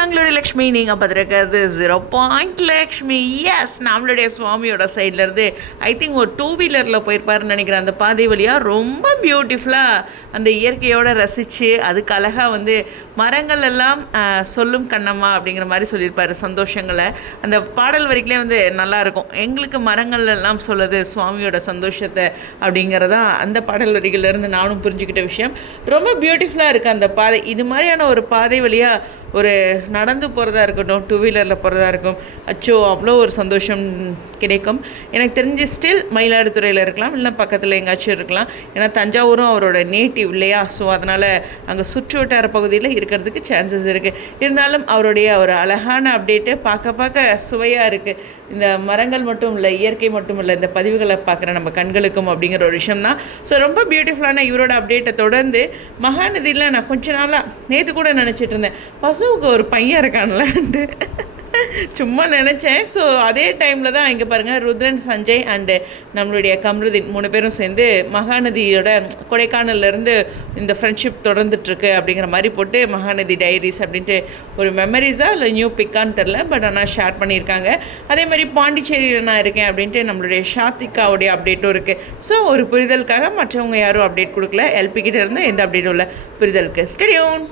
பெங்களூரு லக்ஷ்மி நீங்கள் பார்த்துருக்கிறது zero point Lakshmi. Yes நம்மளுடைய சுவாமியோட சைட்லேருந்து ஐ திங்க் ஒரு டூ வீலரில் போயிருப்பாருன்னு நினைக்கிறேன். அந்த பாதை வழியாக ரொம்ப பியூட்டிஃபுல்லாக அந்த இயற்கையோடு ரசித்து அதுக்கு அழகாக வந்து மரங்கள் எல்லாம் சொல்லும் கண்ணம்மா அப்படிங்கிற மாதிரி சொல்லியிருப்பார் சந்தோஷங்களை. அந்த பாடல் வரிகளே வந்து நல்லாயிருக்கும் எங்களுக்கு மரங்கள் எல்லாம் சொல்லுது சுவாமியோட சந்தோஷத்தை அப்படிங்கிறதான் அந்த பாடல் வரிகளிலேருந்து நானும் புரிஞ்சுக்கிட்ட விஷயம். ரொம்ப பியூட்டிஃபுல்லாக இருக்குது அந்த பாதை. இது மாதிரியான ஒரு பாதை வழியாக ஒரு நடந்து போகிறதா இருக்கட்டும் டூ வீலரில் போகிறதா இருக்கும் அச்சோ அவ்வளோ ஒரு சந்தோஷம் கிடைக்கும். எனக்கு தெரிஞ்சு ஸ்டில் மயிலாடுதுறையில் இருக்கலாம் இல்லை பக்கத்தில் எங்கேயாச்சும் இருக்கலாம். ஏன்னா தஞ்சாவூரும் அவரோட நேட்டிவ் இல்லையா? ஸோ அதனால் அங்கே சுற்று வட்டார பகுதியில் இருக்கிறதுக்கு சான்சஸ் இருக்குது இருந்தாலும் அவருடைய ஒரு அழகான அப்டேட்டு பார்க்க பார்க்க சுவையாக இருக்குது இந்த மரங்கள் மட்டும் இல்லை இயற்கை மட்டும் இல்லை இந்த பதிவுகளை பார்க்குற நம்ம கண்களுக்கும் அப்படிங்கிற ஒரு விஷயம் தான். ஸோ ரொம்ப பியூட்டிஃபுல்லான இவரோட அப்டேட்டை தொடர்ந்து மகாநதியில் நான் கொஞ்ச நாளாக நேற்று கூட நினச்சிட்டு இருந்தேன். பசுவுக்கு ஒரு பையன் இருக்கான்லன்ட்டு. சும்மா நினச்சேன். ஸோ அதே டைமில் தான் இங்கே பாருங்கள் ருத்ரன் சஞ்சய் அண்டு நம்மளுடைய கம்ருதீன் மூணு பேரும் சேர்ந்து மகாநதியோட கொடைக்கானல்லேருந்து இந்த ஃப்ரெண்ட்ஷிப் தொடர்ந்துட்டுருக்கு அப்படிங்கிற மாதிரி போட்டு மகாநதி டைரிஸ் அப்படின்ட்டு ஒரு மெமரிஸாக இல்லை நியூ பிக்கான்னு தெரில பட் ஆனால் ஷேர் பண்ணியிருக்காங்க. அதே மாதிரி பாண்டிச்சேரியில் நான் இருக்கேன் அப்படின்ட்டு நம்மளுடைய ஷாத்திகாவுடைய அப்டேட்டும் இருக்குது ஸோ ஒரு புரிதலுக்காக மற்றவங்க யாரும் அப்டேட் கொடுக்கல. எல்பி இருந்து எந்த அப்டேட்டும் இல்லை. புரிதலுக்கு. ஸ்டடியோன்